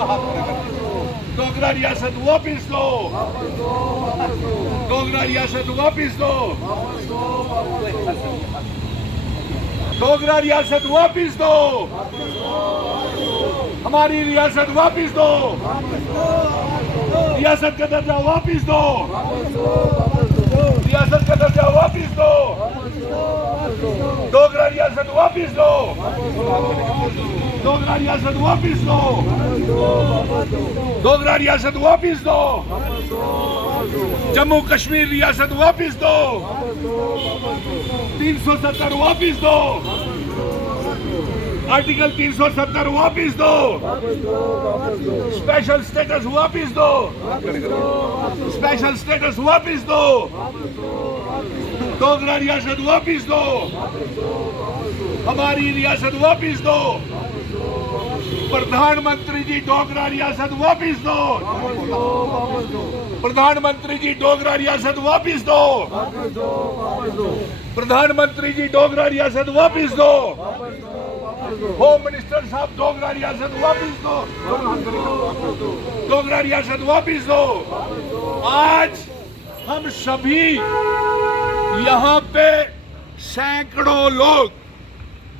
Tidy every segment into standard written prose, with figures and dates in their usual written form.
डोगरा रियासत वापिस दो, डोगरा रियासत वापिस दो, डोगरा रियासत वापिस दो, हमारी रियासत वापिस दो, रियासत का दर्जा वापिस दो, रियासत का दर्जा वापिस दो, डोगरा रियासत वापिस दो, डोगरा रियासत वापिस दो, डोगरा रियासत वापिस दो, जम्मू कश्मीर रियासत वापिस दो, 370 वापिस दो, आर्टिकल 370 वापिस दो, स्पेशल स्टेटस वापिस दो, स्पेशल स्टेटस वापिस दो, डोगरा रियासत वापिस दो, हमारी रियासत वापिस दो, प्रधानमंत्री जी डोगरा रियासत वापिस दो, प्रधानमंत्री जी डोगरा रियासत वापिस दो, प्रधानमंत्री जी डोगरा रियासत वापिस दो, होम मिनिस्टर साहब डोगरा रियासत वापिस दो, डोगरा रियासत वापिस दो। आज हम सभी यहाँ पे सैकड़ों लोग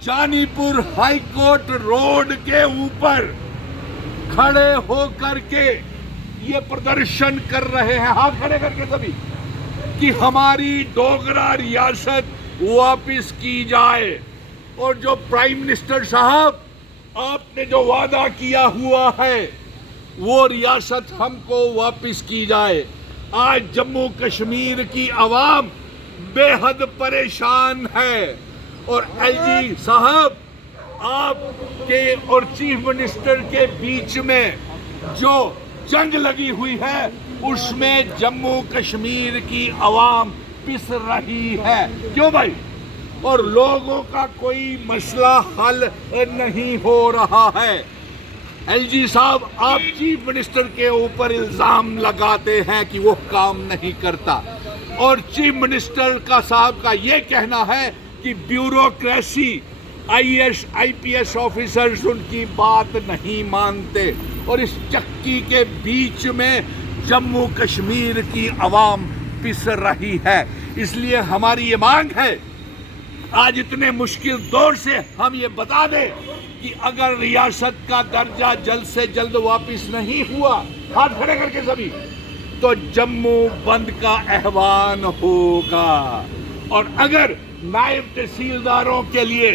जानीपुर हाई कोर्ट रोड के ऊपर खड़े होकर के ये प्रदर्शन कर रहे हैं, हाथ खड़े करके सभी, कि हमारी डोगरा रियासत वापिस की जाए। और जो प्राइम मिनिस्टर साहब आपने जो वादा किया हुआ है वो रियासत हमको वापिस की जाए। आज जम्मू कश्मीर की आवाम बेहद परेशान है और एलजी साहब आपके और चीफ मिनिस्टर के बीच में जो जंग लगी हुई है उसमें जम्मू कश्मीर की आवाम पिस रही है। क्यों भाई? और लोगों का कोई मसला हल नहीं हो रहा है। एलजी साहब आप चीफ मिनिस्टर के ऊपर इल्जाम लगाते हैं कि वो काम नहीं करता और चीफ मिनिस्टर का साहब का ये कहना है कि ब्यूरोक्रेसी आईएएस आईपीएस ऑफिसर्स उनकी बात नहीं मानते और इस चक्की के बीच में जम्मू कश्मीर की आवाम पिस रही है। इसलिए हमारी ये मांग है, आज इतने मुश्किल दौर से हम ये बता दें कि अगर रियासत का दर्जा जल्द से जल्द वापिस नहीं हुआ, हाथ खड़े करके सभी, तो जम्मू बंद का ऐलान होगा। और अगर नायब तहसीलदारों के लिए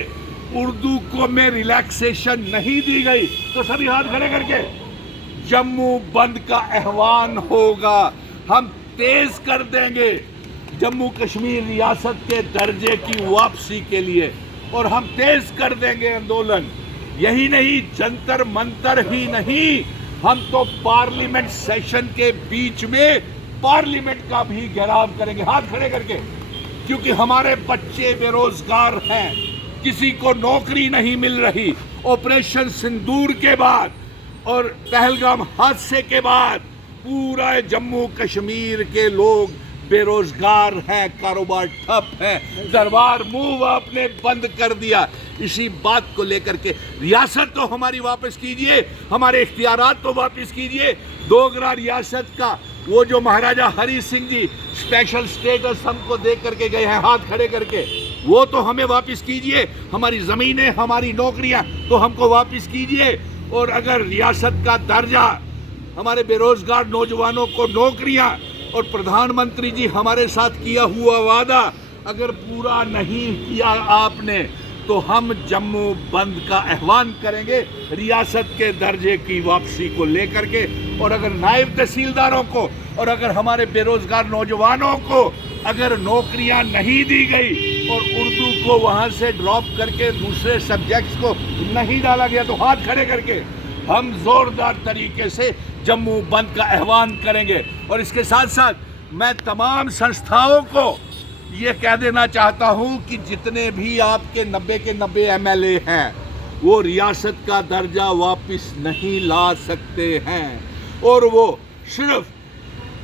उर्दू को में रिलैक्सेशन नहीं दी गई तो सभी हाथ खड़े करके जम्मू बंद का ऐलान होगा। हम तेज कर देंगे जम्मू कश्मीर रियासत के दर्जे की वापसी के लिए और हम तेज कर देंगे आंदोलन। यही नहीं, जंतर मंतर ही नहीं, हम तो पार्लियामेंट सेशन के बीच में पार्लियामेंट का भी घेराव करेंगे, हाथ खड़े करके, क्योंकि हमारे बच्चे बेरोजगार हैं, किसी को नौकरी नहीं मिल रही। ऑपरेशन सिंदूर के बाद और पहलगाम हादसे के बाद पूरा जम्मू कश्मीर के लोग बेरोजगार हैं, कारोबार ठप है, दरबार मूव आपने बंद कर दिया। इसी बात को लेकर के रियासत तो हमारी वापस कीजिए, हमारे इख्तियारात तो वापस कीजिए। डोगरा रियासत का वो जो महाराजा हरी सिंह जी स्पेशल स्टेटस हमको दे करके गए हैं, हाथ खड़े करके, वो तो हमें वापस कीजिए। हमारी ज़मीनें, हमारी नौकरियां तो हमको वापस कीजिए। और अगर रियासत का दर्जा, हमारे बेरोजगार नौजवानों को नौकरियां और प्रधानमंत्री जी हमारे साथ किया हुआ वादा अगर पूरा नहीं किया आपने, तो हम जम्मू बंद का ऐलान करेंगे रियासत के दर्जे की वापसी को लेकर के। और अगर नायब तहसीलदारों को और अगर हमारे बेरोजगार नौजवानों को अगर नौकरियां नहीं दी गई और उर्दू को वहां से ड्रॉप करके दूसरे सब्जेक्ट्स को नहीं डाला गया, तो हाथ खड़े करके हम जोरदार तरीके से जम्मू बंद का ऐलान करेंगे। और इसके साथ साथ मैं तमाम संस्थाओं को ये कह देना चाहता हूँ कि जितने भी आपके 90 के 90 एमएलए हैं वो रियासत का दर्जा वापस नहीं ला सकते हैं और वो सिर्फ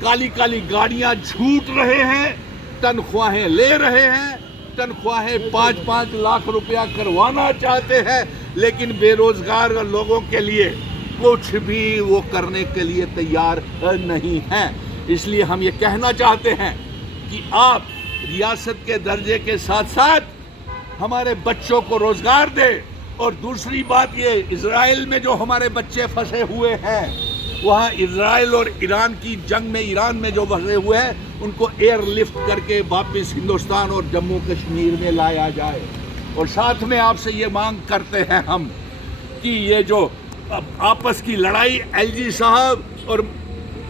काली काली गाड़ियाँ झूठ रहे हैं, तनख्वाहें ले रहे हैं, तनख्वाहें 5-5 लाख रुपया करवाना चाहते हैं, लेकिन बेरोजगार लोगों के लिए کچھ بھی وہ کرنے کے لیے تیار نہیں ہیں. اس لیے ہم یہ کہنا چاہتے ہیں کہ آپ ریاست کے درجے کے ساتھ ساتھ ہمارے بچوں کو روزگار دیں. اور دوسری بات یہ، اسرائیل میں جو ہمارے بچے پھنسے ہوئے ہیں، وہاں اسرائیل اور ایران کی جنگ میں، ایران میں جو پھنسے ہوئے ہیں، ان کو ایئر لفٹ کر کے واپس ہندوستان اور جموں کشمیر میں لایا جائے. اور ساتھ میں آپ سے یہ مانگ کرتے ہیں ہم کہ یہ جو آپس کی لڑائی ایل جی صاحب اور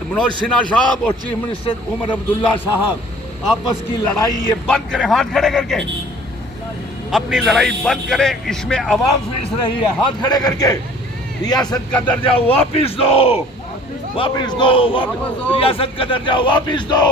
منوج سنہا صاحب اور چیف منسٹر عمر عبداللہ صاحب آپس کی لڑائی یہ بند کریں. ہاتھ کھڑے کر کے اپنی لڑائی بند کریں. اس میں عوام پھنس رہی ہے. ہاتھ کھڑے کر کے ریاست کا درجہ واپس دو، واپس دو، ریاست کا درجہ واپس دو.